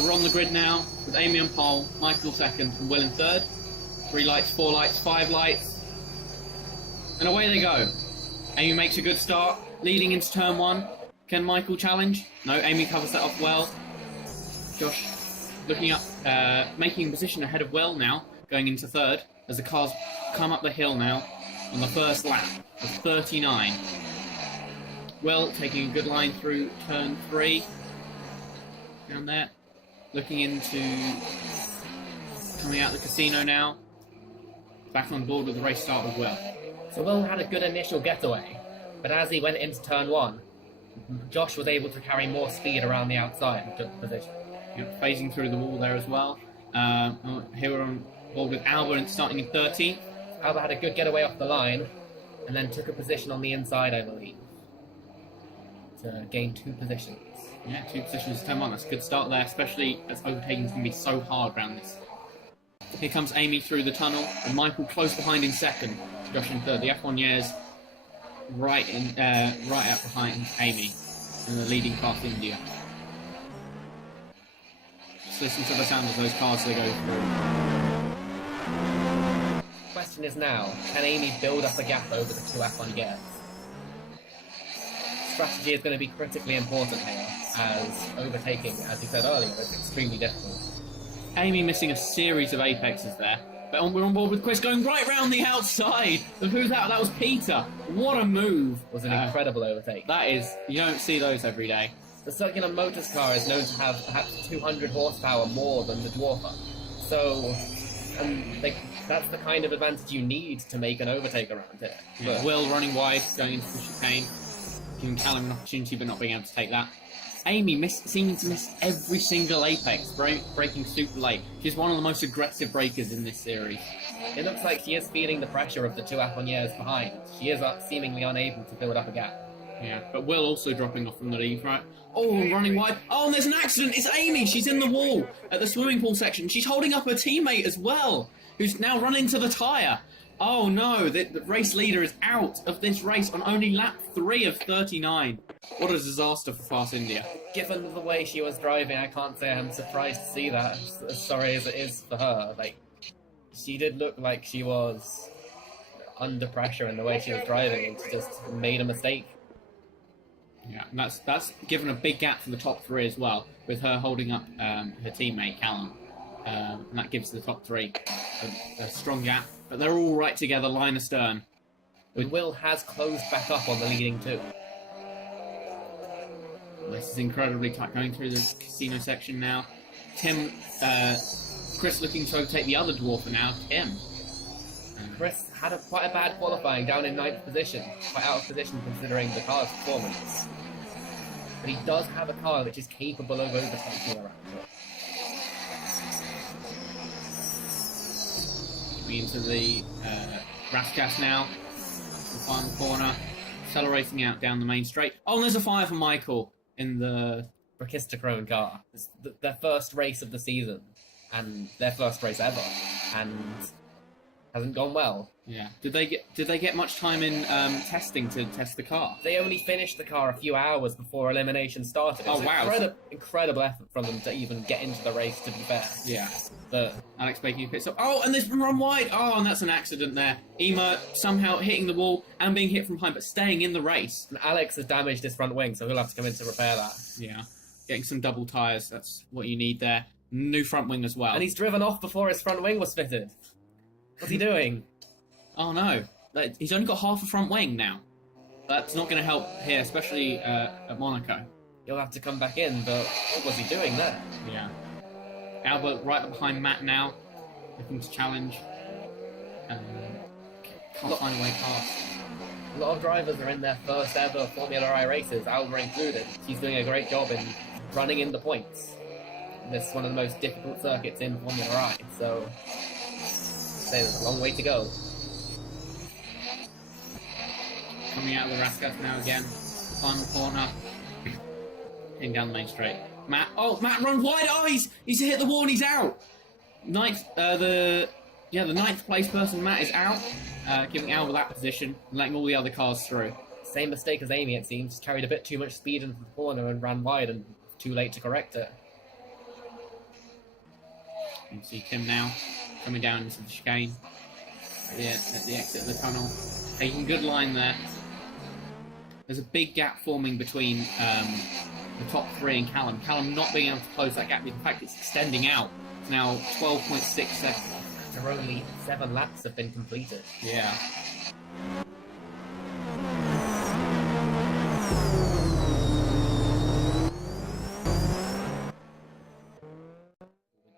So we're on the grid now with Amy on pole, Michael second, and Will in third. 3 lights, 4 lights, 5 lights. And away they go. Amy makes a good start, leading into turn 1. Can Michael challenge? No, Amy covers that off well. Josh looking up, making position ahead of Will now, going into third, as the cars come up the hill now on the first lap of 39. Will taking a good line through turn 3. Down there. Looking into coming out the casino now. Back on board with the race start with Will. So Will had a good initial getaway, but as he went into turn 1, Josh was able to carry more speed around the outside and took position. Yep, phasing through the wall there as well. Here we're on board with Alba and starting in 13th. Alba had a good getaway off the line, and then took a position on the inside, I believe, to gain 2 positions. Yeah, 2 positions to turn 1. That's a good start there, especially as overtaking is going to be so hard around this. Here comes Amy through the tunnel, and Michael close behind in second. Josh in third. The F1 years right up behind Amy in the leading Fast India. Just listen to the sound of those cars as they go through. Question is now, can Amy build up a gap over the 2 F1 gears? Strategy is going to be critically important here, as overtaking, as you said earlier, is extremely difficult. Amy missing a series of apexes there. But we're on board with Chris going right round the outside. And who's that? That was Peter. What a move. It was an incredible overtake. That is, you don't see those every day. The Circular Motors car is known to have perhaps 200 horsepower more than the Dwarfer. So, that's the kind of advantage you need to make an overtake around here. Yeah. Will running wide, going into the chicane. Giving Callum an opportunity but not being able to take that. Amy seeming to miss every single apex, braking super late. She's one of the most aggressive brakers in this series. It looks like she is feeling the pressure of the 2 F1 years behind. She is seemingly unable to build up a gap. Yeah, but Will also dropping off from the lead, right? Oh, running wide. Oh, and there's an accident. It's Amy. She's in the wall at the swimming pool section. She's holding up her teammate as well, who's now run into the tyre. Oh no, the race leader is out of this race on only lap 3 of 39. What a disaster for Fast India. Given the way she was driving, I can't say I'm surprised to see that, as sorry as it is for her. She did look like she was under pressure in the way she was driving, and she just made a mistake. Yeah, and that's given a big gap for the top 3 as well, with her holding up her teammate, Callum. And that gives the top 3 a strong gap. But they're all right together, line astern. And Will has closed back up on the leading 2. This is incredibly tight going through the casino section now. Chris looking to overtake the other dwarfer now, Tim. Chris had quite a bad qualifying, down in 9th position. Quite out of position considering the car's performance. But he does have a car which is capable of overtaking around here. Into the Raskas now. The final corner. Accelerating out down the main straight. Oh, and there's a fire for Michael in the Brachistochrome car. It's their first race of the season, and their first race ever, and hasn't gone well. Yeah. Did they get much time in testing to test the car? They only finished the car a few hours before elimination started. It was incredible effort from them to even get into the race, to be fair. Yeah. But Alex making a pit stop. Oh, and there's been run wide. Oh, and that's an accident there. Ema somehow hitting the wall and being hit from behind, but staying in the race. And Alex has damaged his front wing, so he'll have to come in to repair that. Yeah. Getting some double tyres. That's what you need there. New front wing as well. And he's driven off before his front wing was fitted. What's he doing? Oh no. He's only got half a front wing now. That's not going to help here, especially at Monaco. He'll have to come back in, but what was he doing there? Yeah. Albert right behind Matt now, looking to challenge. Can't find a way past. A lot of drivers are in their first ever Formula I races, Alba included. He's doing a great job in running in the points. This is one of the most difficult circuits in Formula I, so there's a long way to go. Coming out of the Raskas now again. Final corner. Heading down the main straight. Matt run wide. Oh, he's hit the wall and he's out. The ninth place person, Matt, is out, giving Alba that position and letting all the other cars through. Same mistake as Amy, it seems. Carried a bit too much speed into the corner and ran wide, and too late to correct it. You can see Tim now coming down into the chicane at the exit of the tunnel. Taking good line there. There's a big gap forming between the top three and Callum. Callum not being able to close that gap. In fact, it's extending out. It's now 12.6 seconds. There are only 7 laps have been completed. Yeah.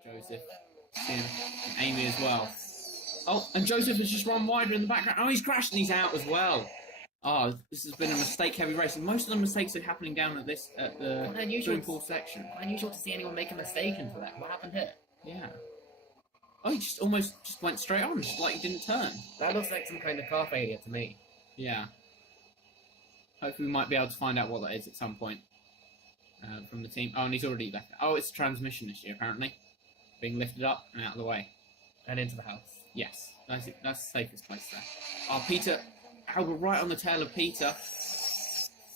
Joseph, Tim, and Amy as well. Oh, and Joseph has just run wider in the background. Oh, he's crashed and he's out as well. Oh, this has been a mistake-heavy race, and most of the mistakes are happening down at the swimming pool section. Unusual to see anyone make a mistake into that. What happened here? Yeah. Oh, he just almost went straight on, just like he didn't turn. That looks like some kind of car failure to me. Yeah. Hopefully we might be able to find out what that is at some point from the team. Oh, and he's already left. Oh, it's a transmission issue, apparently. Being lifted up and out of the way. And into the house. Yes, that's it. That's the safest place there. Oh, Peter, Albert right on the tail of Peter.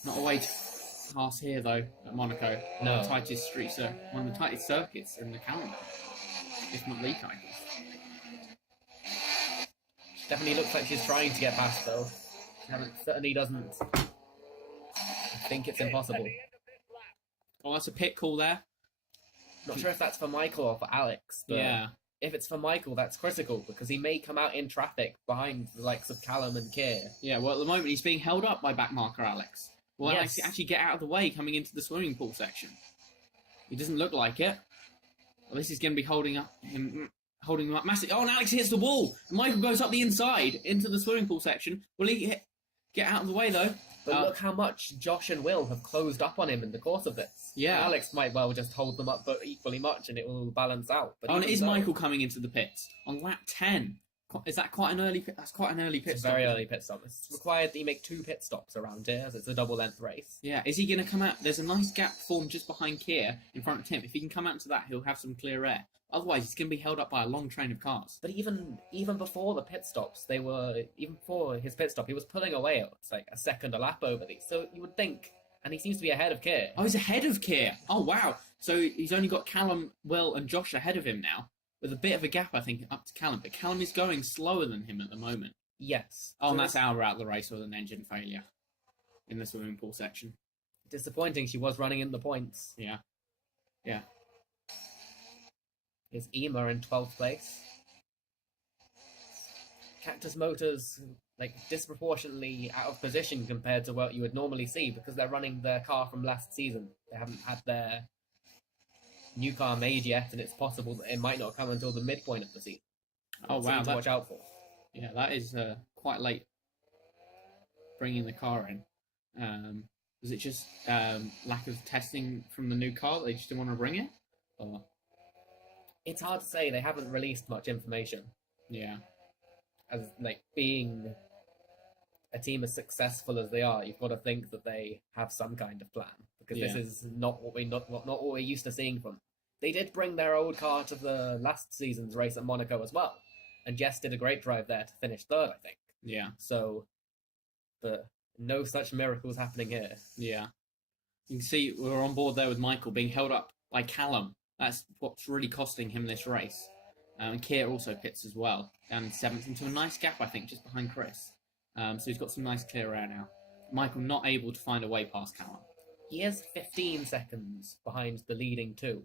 Not a way to pass here, though, at Monaco. One of the tightest streets, one of the tightest circuits in the calendar. If not the tightest. Definitely looks like she's trying to get past, though. Certainly doesn't. I think it's impossible. Oh, that's a pit call there. Not sure if that's for Michael or for Alex. But Yeah. if it's for Michael, that's critical because he may come out in traffic behind the likes of Callum and Keir. Yeah, well, at the moment he's being held up by backmarker Alex. Will Yes. Alex actually get out of the way coming into the swimming pool section? He doesn't look like it. Well, this is going to be holding him up massively. Oh, and Alex hits the wall. And Michael goes up the inside into the swimming pool section. Will he get out of the way, though? But look how much Josh and Will have closed up on him in the course of this. Yeah. Alex might well just hold them up but equally much and it will balance out. But Oh, and it even is so, Michael coming into the pits on lap 10. Is that quite an early pit? That's quite an early pit It's a stop. very early pit stop. It's required that you make 2 pit stops around here as it's a double length race. Yeah, is he going to come out? There's a nice gap formed just behind Keir in front of Tim. If he can come out to that, he'll have some clear air. Otherwise, he's going to be held up by a long train of cars. But even before the pit stops, even before his pit stop, he was pulling away. It's like a second a lap over these. So you would think, and he seems to be ahead of Keir. Oh, he's ahead of Keir. Oh, wow. So he's only got Callum, Will, and Josh ahead of him now, with a bit of a gap, I think, up to Callum. But Callum is going slower than him at the moment. Yes. Oh, So and that's it's Albert out of the race with an engine failure in the swimming pool section. disappointing. She was running in the points. Yeah. Yeah. Is Ema in 12th place? Cactus Motors, like, disproportionately out of position compared to what you would normally see because they're running their car from last season. They haven't had their new car made yet, and it's possible that it might not come until the midpoint of the season. Oh, wow. Something to watch out for. Yeah, that is quite late bringing the car in. Was it just lack of testing from the new car that they just didn't want to bring it? Or It's hard to say. They haven't released much information. yeah, As like being a team as successful as they are, you've got to think that they have some kind of plan because Yeah. this is not what we're used to seeing from them. They did bring their old car to the last season's race at Monaco as well, and Jess did a great drive there to finish third, I think. yeah, So, but no such miracles happening here. yeah. You can see we're on board there with Michael being held up by Callum. That's what's really costing him this race. And Keir also pits as well, down in 7th into a nice gap, I think, just behind Chris. So he's got some nice clear air now. Michael not able to find a way past Callum. He is 15 seconds behind the leading 2,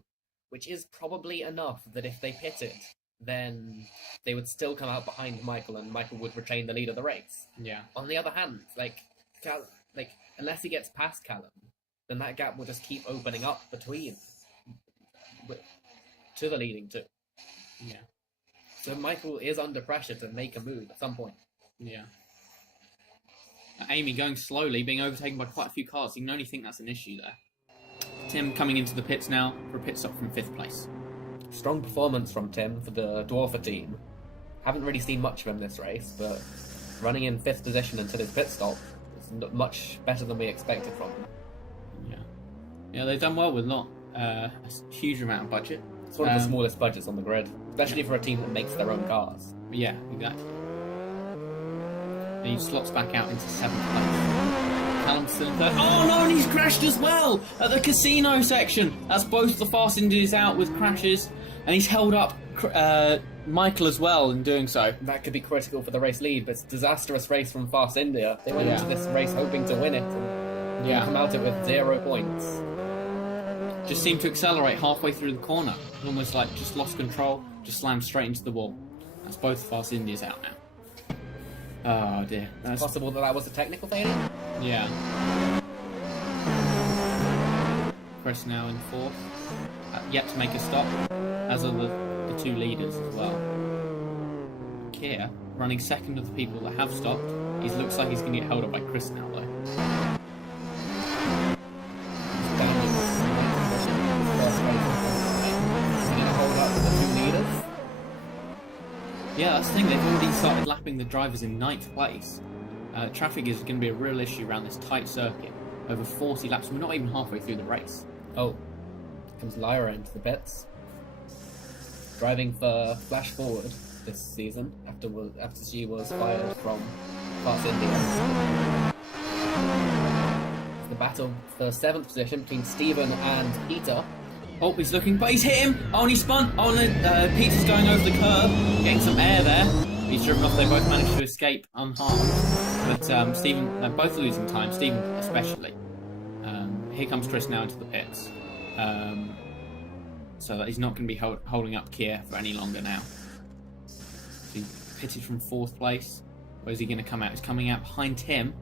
which is probably enough that if they pitted, then they would still come out behind Michael and Michael would retain the lead of the race. Yeah, On the other hand, unless he gets past Callum, then that gap will just keep opening up between to the leading 2. yeah, So Michael is under pressure to make a move at some point. yeah. Amy going slowly, being overtaken by quite a few cars. You can only think that's an issue there. Tim coming into the pits now for a pit stop from 5th place. Strong performance from Tim for the Dwarfer team. Haven't really seen much of him this race, but running in 5th position until his pit stop is much better than we expected from him. Yeah, yeah, they've done well with not a huge amount of budget. It's one of the smallest budgets on the grid, especially for a team that makes their own cars. Yeah, exactly. And he slots back out into 7th place. Callum's still in 3rd. Oh no, and he's crashed as well at the casino section. That's both the Fast Indies out with crashes. And he's held up Michael as well in doing so. That could be critical for the race lead, but it's a disastrous race from Fast India. They went Yeah. into this race hoping to win it, and Yeah. come out it with 0 points. Just seemed to accelerate halfway through the corner. Almost like just lost control, just slammed straight into the wall. That's both Fast Indias out now. Oh dear. That's, Possible that was a technical failure? yeah. Chris now in fourth. Yet to make a stop, as are the two leaders as well. Kier, running second of the people that have stopped. He looks like he's going to get held up by Chris now though. Yeah, that's the thing, they've already started lapping the drivers in 9th place. Traffic is going to be a real issue around this tight circuit. Over 40 laps, we're not even halfway through the race. Oh, comes Lyra into the pits. Driving for Flash Forward this season, after she was fired from Fast India. It's the battle for 7th position between Stephen and Peter. Oh, he's looking, but he's hit him! Oh, and he spun! Oh, and Peter's going over the curb, getting some air there. He's driven off, they both managed to escape unharmed. But Stephen, both losing time, Stephen especially. Here comes Chris now into the pits. So that he's not going to be holding up Kier for any longer now. So he's pitted from 4th place. Where's he going to come out? He's coming out behind him.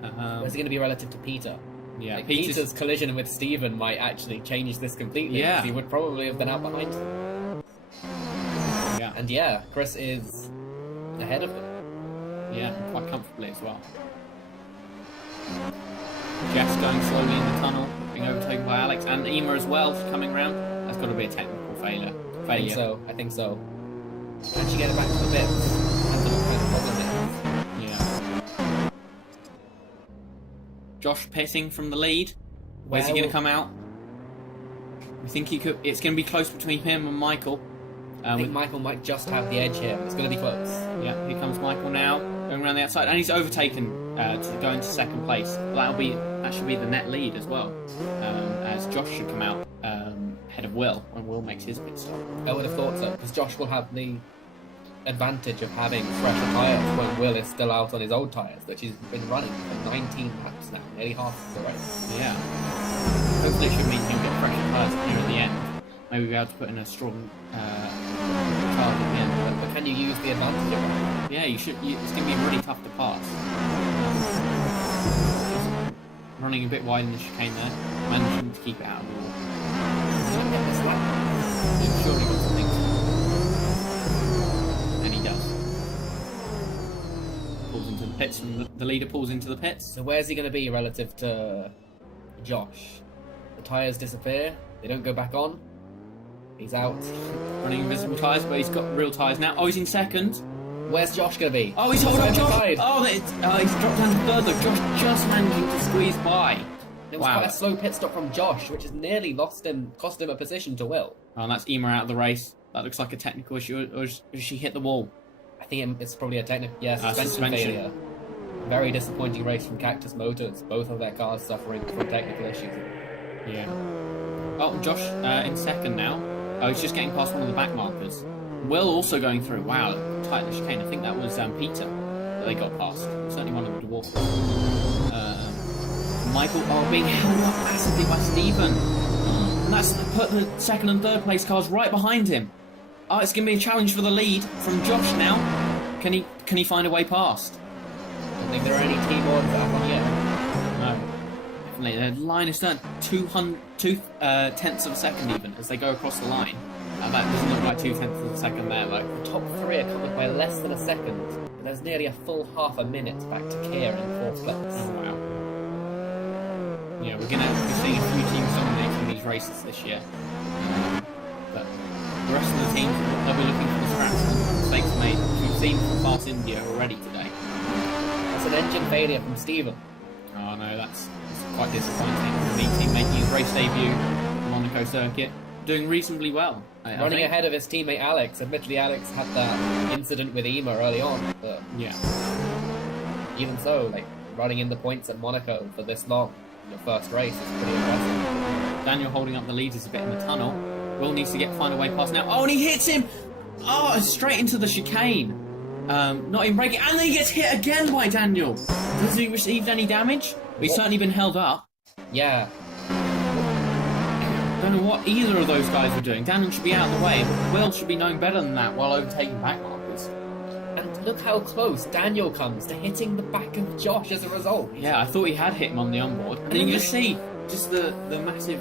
Where's it going to be relative to Peter? Yeah, Like, Peter's collision with Stephen might actually change this completely. Yeah. He would probably have been out behind him. Yeah, And yeah, Chris is ahead of him. yeah, quite comfortably as well. Jeff's going slowly in the tunnel, being overtaken by Alex, and Ema as well, coming round. That's got to be a technical failure. I think so. Can she get it back to the bits? Depends on what kind of problem it is. Yeah. Josh pitting from the lead. Where's he Well- going to come out? I think he could. It's going to be close between him and Michael. I think Michael might just have the edge here. It's going to be close. Yeah, here comes Michael now, going around the outside, and he's overtaken to go into 2nd place. That should be the net lead as well, as Josh should come out ahead of Will when Will makes his pit stop. I would have thought so, because Josh will have the advantage of having fresher tyres when Will is still out on his old tyres, which he's been running for 19 laps now, nearly half of the race. Yeah. Hopefully it should mean he'll get fresher tyres near at the end. Maybe be able to put in a strong car at the end. But can you use the advantage of that? Yeah, you should. It's going to be really tough to pass. Running a bit wide in the chicane there, managing to keep it out of the wall. Can he get this lap? He's surely got something. And he does. Pulls into the pits, and the leader pulls into the pits. So where's he going to be relative to Josh? The tyres disappear, they don't go back on, he's out. Running invisible tyres, but he's got real tyres now. Oh, he's in 2nd. Where's Josh going to be? Oh, he's holding up Josh! Side. Oh, he's dropped down to 3rd, though. Josh just managing to squeeze by. It was quite a slow pit stop from Josh, which has nearly cost him a position to Will. Oh, and that's Ema out of the race. That looks like a technical issue, or has she hit the wall? I think it's probably a technical, suspension suspension. failure. Very disappointing race from Cactus Motors. Both of their cars suffering from technical issues. Yeah. Oh, Josh in 2nd now. Oh, he's just getting past one of the back markers. Will also going through. Wow, tight the chicane. I think that was Peter that they got past. Certainly one of the dwarfs. Michael, being held up massively by Stephen. And that's put the 2nd and 3rd place cars right behind him. Oh, it's going to be a challenge for the lead from Josh now. Can he find a way past? I don't think there are any team orders up on yet. No. Definitely. The line is done. 2 tenths of a second even as they go across the line. That doesn't look like 2 tenths of a second there though. The top 3 are coming by less than a second. And there's nearly a full half a minute back to Kier in 4th place. Oh wow. Yeah, we're going to be seeing a few teams dominating these races this year. But the rest of the teams, they'll be looking for the scraps and mistakes made, which we've seen from Fast India already today. That's an engine failure from Stephen. Oh no, that's quite disappointing. The lead team making his race debut on the Monaco circuit, doing reasonably well. I Running think. ahead of his teammate Alex. Admittedly, Alex had that incident with Ema early on, but Yeah. even so, like, running in the points at Monaco for this long in your first race is pretty impressive. Daniel holding up the leaders a bit in the tunnel. Will needs to find a way past now. Oh, and he hits him! Oh, straight into the chicane. Not even breaking, and then he gets hit again by Daniel. Has he received any damage? He's certainly been held up. Yeah. Don't know what either of those guys were doing. Daniel should be out of the way, but Will should be knowing better than that while overtaking back markers. And look how close Daniel comes to hitting the back of Josh as a result. Yeah, I thought he had hit him on the onboard. And you can just see just the massive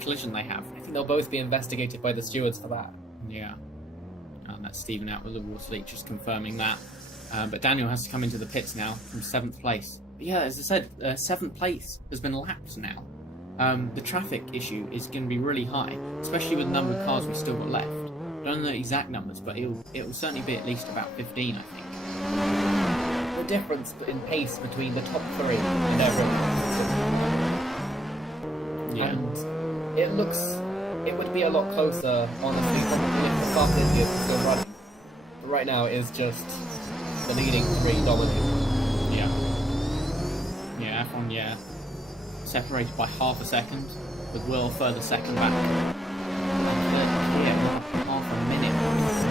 collision they have. I think they'll both be investigated by the stewards for that. Yeah. And that's Stephen out with the water leak, just confirming that. But Daniel has to come into the pits now from 7th place. But yeah, as I said, 7th place has been lapsed now. The traffic issue is going to be really high, especially with the number of cars we've still got left. I don't know the exact numbers, but it'll certainly be at least about 15, I think. The difference in pace between the top 3 and everyone. Yeah. And it would be a lot closer, honestly, probably if the Fast Indians were still running. But right now it is just the leading 3 dominating. Yeah. Yeah, F1, yeah. Separated by half a second, with Will a further second back. Half a minute.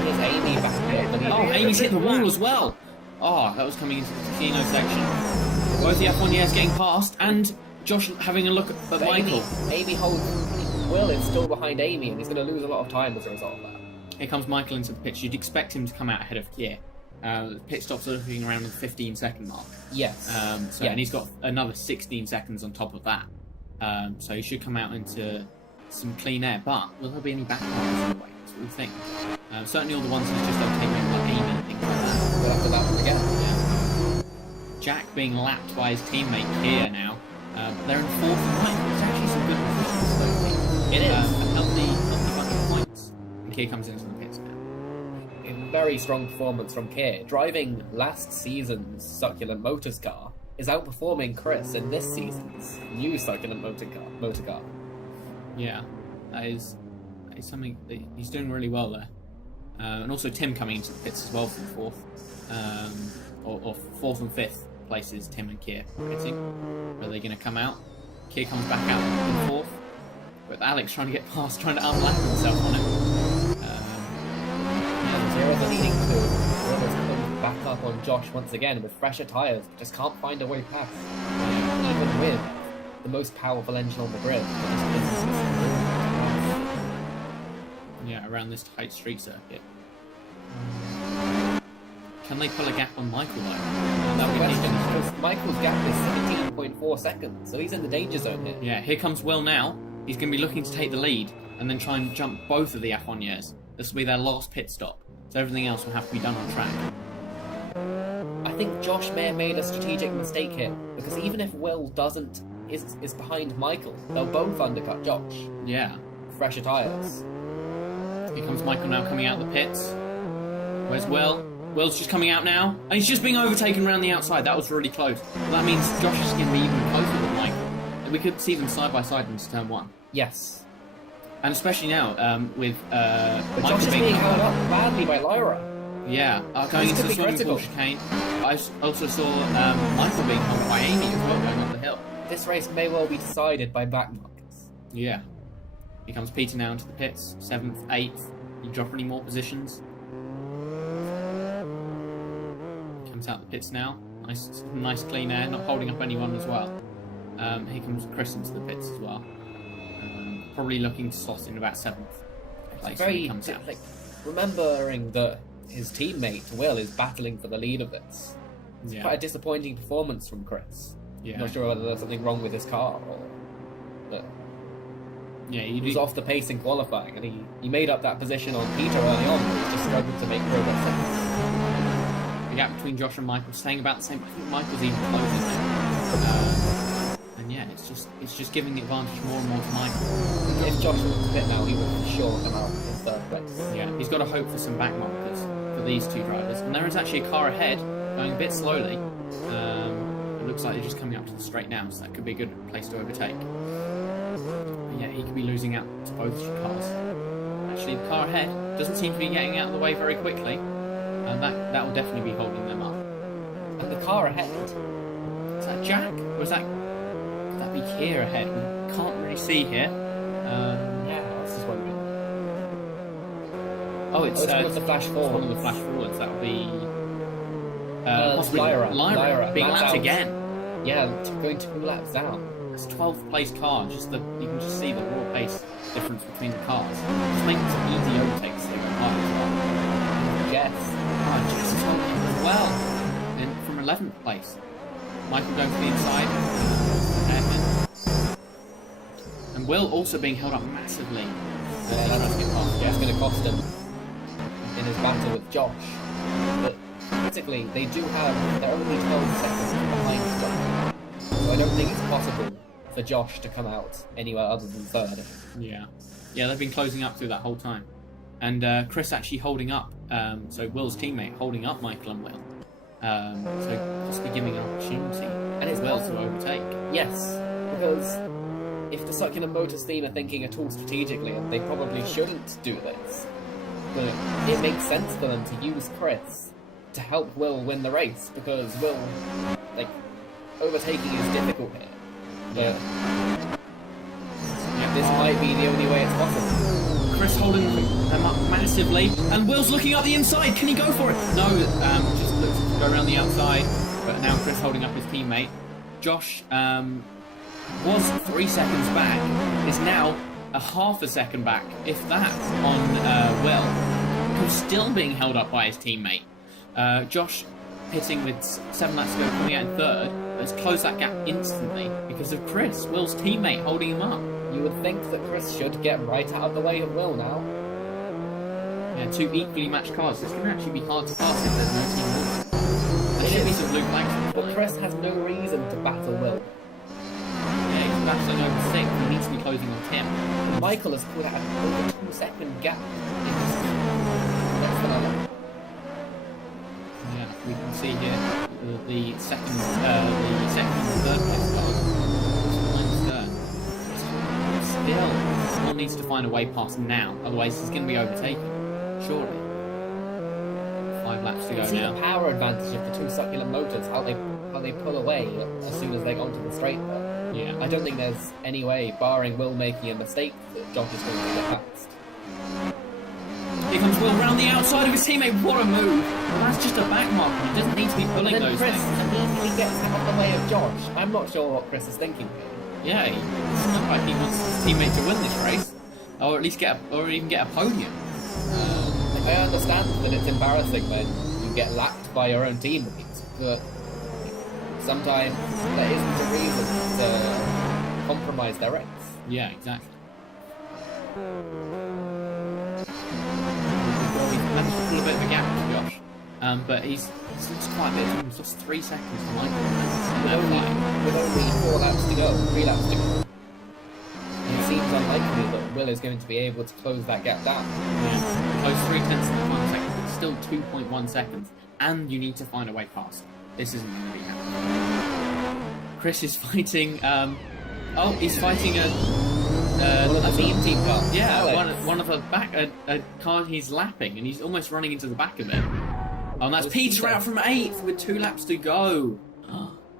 Here's Amy back there. Oh, Amy's hit the wall as well! Oh, that was coming into the Kino section. Both the F1 years getting past, and Josh having a look at Michael. Amy holds. Will is still behind Amy, and he's going to lose a lot of time as a result of that. Here comes Michael into the pitch. You'd expect him to come out ahead of Kier. The pit stops are looking around the 15-second mark. Yes. And he's got another 16 seconds on top of that. So he should come out into some clean air. But will there be any back markers in the way? That's what we think. Certainly all the ones he's just overtaken, like Amy and things like that. We'll have to lap them again. Yeah. Jack being lapped by his teammate Kier now. They're in 4th and 9th. It's actually some good positions for those teams. It is. A healthy bunch of points. And Kier comes into the pits now. A very strong performance from Kier. Driving last season's Succulent Motors car is outperforming Chris in this season's new Succulent motor car. Yeah, that is something that he's doing really well there. And also Tim coming into the pits as well from 4th. Or 4th and 5th places, Tim and Kier pitting. Are they going to come out? Kier comes back out in 4th. With Alex trying to get past, trying to unlap himself on him. Zero the leading 2. Will has come back up on Josh once again with fresher tyres, but just can't find a way past. Even with the most powerful engine on the grid. Yeah, around this tight street circuit. Can they pull a gap on Michael though? That's the question, because Michael's gap is 17.4 seconds, so he's in the danger zone here. Yeah, here comes Will now. He's going to be looking to take the lead and then try and jump both of the F1 This will be their last pit stop, so everything else will have to be done on track. I think Josh may have made a strategic mistake here, because even if Will is behind Michael, they'll both undercut Josh. Yeah. Fresher tyres. Here comes Michael now coming out the pits. Where's Will? Will's just coming out now, and he's just being overtaken around the outside. That was really close. Well, that means Josh is going to be even closer than Michael. We could see them side by side into turn 1. Yes. And especially now, with But Michael Josh is being held up badly by Lyra. Yeah, going into the swimming pool chicane. I also saw Michael being held by Amy as well, going up the hill. This race may well be decided by back markers. Yeah. Here comes Peter now into the pits. 7th, 8th. You drop any more positions? Comes out the pits now. Nice clean air, not holding up anyone as well. Here comes Chris into the pits as well. Probably looking to slot in about 7th place when he comes out. Remembering that his teammate Will is battling for the lead of this. It's Yeah. quite a disappointing performance from Chris. Yeah. Not sure whether there's something wrong with his car or. But Yeah, he was off the pace in qualifying, and he made up that position on Peter early on, but he's just struggled to make progress since. The gap between Josh and Michael staying about the same. I think Michael's even closer now. And yeah, it's just giving the advantage more and more to Michael. If Josh was to pit now, he would for sure come out in 3rd place. Yeah, he's got to hope for some back markers for these two drivers. And there is actually a car ahead, going a bit slowly. It looks like they're just coming up to the straight now, so that could be a good place to overtake. But yeah, he could be losing out to both cars. Actually, the car ahead doesn't seem to be getting out of the way very quickly. And that will definitely be holding them up. And the car ahead. Is that Jack? Or is that... Could that be Kier ahead? We can't really see here. Yeah, I was just wondering. Oh, it's one of the flash one of the forwards. flash forwards. That would be possibly Lyra. being That's lapped out. again. Yeah, going 2 laps down. It's 12th place car. Just you can just see the raw pace difference between the cars. Just making some easy overtakes so they go hard as well. Yes. Oh, Jess is holding it as well. And from 11th place. Michael going to the inside. Hairpin. And Will also being held up massively. Yeah, that's going to cost him in his battle with Josh. But critically, they do have, they're only 12 seconds behind Josh. So I don't think it's possible for Josh to come out anywhere other than third. Yeah. Yeah, they've been closing up through that whole time. And Chris actually holding up, so Will's teammate holding up Michael and Will. So possibly giving an opportunity And it's Will to possible. overtake. Yes, because if the Succulent Motors team are thinking at all strategically, and they probably shouldn't do this, but it makes sense for them to use Chris to help Will win the race, because Will, overtaking is difficult here. But this might be the only way it's possible. Chris holding them up massively, and Will's looking up the inside. Can he go for it? No, just looks to go around the outside. But now Chris holding up his teammate. Josh was 3 seconds back, is now a half a second back, if that, on Will, who's still being held up by his teammate. Josh pitting with 7 laps to go, coming out in third. Let's close that gap instantly because of Chris, Will's teammate, holding him up. You would think that Chris should get right out of the way of Will now. Yeah, 2 equally matched cars. This can actually be hard to pass if there's no team rules. There should be some blue flags. But Chris has no reason to battle Will. Yeah, he's battling over 6. He needs to be closing on Tim. Michael has put out an over 2 second gap. It's less than a lap. Yeah, we can see here the second and third place cars. Still needs to find a way past now, otherwise he's going to be overtaken. Surely. 5 laps to You go see now. the power advantage of the 2 Succulent Motors, how they pull away as soon as they get onto the straight there. Yeah. I don't think there's any way, barring Will making a mistake, that Josh is going to get past. Here comes Will round the outside of his teammate. What a move! Well, that's just a back marker. He doesn't need to be pulling Then those Chris things. immediately gets out of the way of Josh. I'm not sure what Chris is thinking here. Yeah, it doesn't look like he wants his teammate to win this race, or at least even get a podium. I understand that it's embarrassing when you get lapped by your own teammates, but sometimes there isn't a reason to compromise their race. Yeah, exactly. He's managed to pull a bit of a gap to Josh, but he's lost quite a bit. He's lost 3 seconds to Michael. With only 4 laps to go, 3 laps to go. It seems unlikely that Will is going to be able to close that gap down. Yeah. Close 3/10 of 1 second, but still 2.1 seconds, and you need to find a way past. This isn't going to be happening. Chris is fighting. He's fighting One of the team car. Yeah, Alex. one of a car he's lapping, and he's almost running into the back of it. Oh, and that's was Peter Peter. out from 8th with 2 laps to go.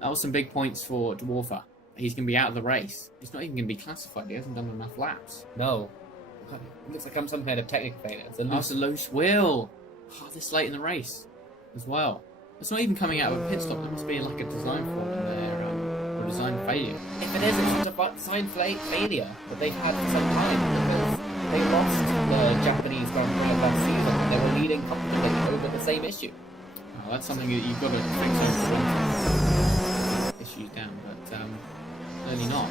That was some big points for Dwarfer. He's going to be out of the race. He's not even going to be classified. He hasn't done enough laps. No. It looks like I'm some kind of technical failure. It's a That's loose. a loose wheel. Oh, this late in the race as well. It's not even coming out of a pit stop. There must be like a design flaw in there, or design failure. If it is, it's a design failure that they've had for some time, because they lost the Japanese Grand Prix of last season. They were leading comfortably over the same issue. Oh, that's something that you've got to fix over the issues down, but clearly not.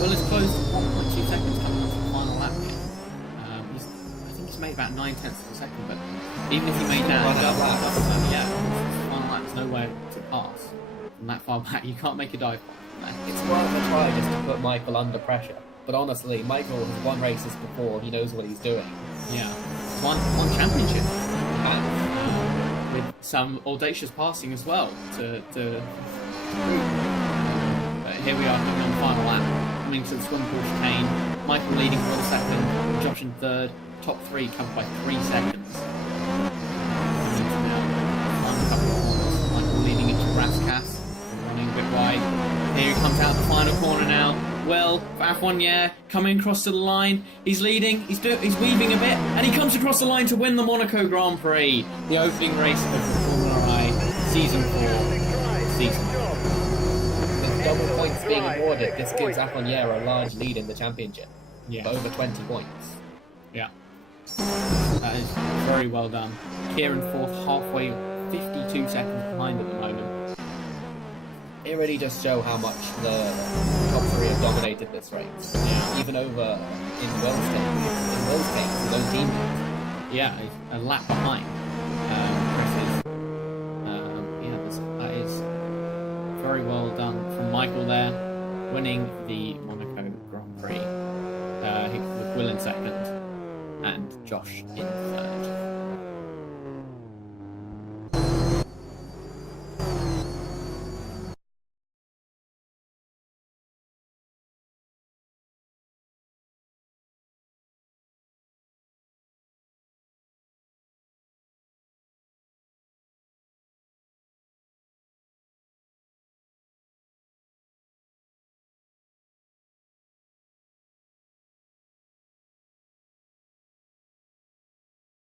Will is closed 1.2 seconds coming onto the final lap here. I think he's made about 9/10 of a second, but even if he made that Run out of laps. the final lap, there's nowhere to pass. From that far back, you can't make a dive from there. It's worth a try just to put Michael under pressure. But honestly, Michael has won races before. He knows what he's doing. Yeah, one championship. And With some audacious passing as well to but here we are coming on the final lap, coming to the swim pool chicane. Michael leading for the second, Josh in third, top 3 covered by 3 seconds. One couple of corners. Michael leading into Raskas, running a bit wide. Here he comes out the final corner now. well for Afonier, coming across to the line. He's leading, he's weaving a bit, and he comes across the line to win the Monaco Grand Prix, the opening race of the Formula I Season 4 season. With double points being awarded, this gives Afonier a large lead in the championship. Yeah. Of over 20 points. Yeah. That is very well done. Kieran fourth, halfway, 52 seconds behind at the moment. It really does show how much the top three have dominated this race. Yeah. Even over in Will's case, with those teammates. Yeah, he's a lap behind. Chris is. That is very well done from Michael there, winning the Monaco Grand Prix with Will in second and Josh in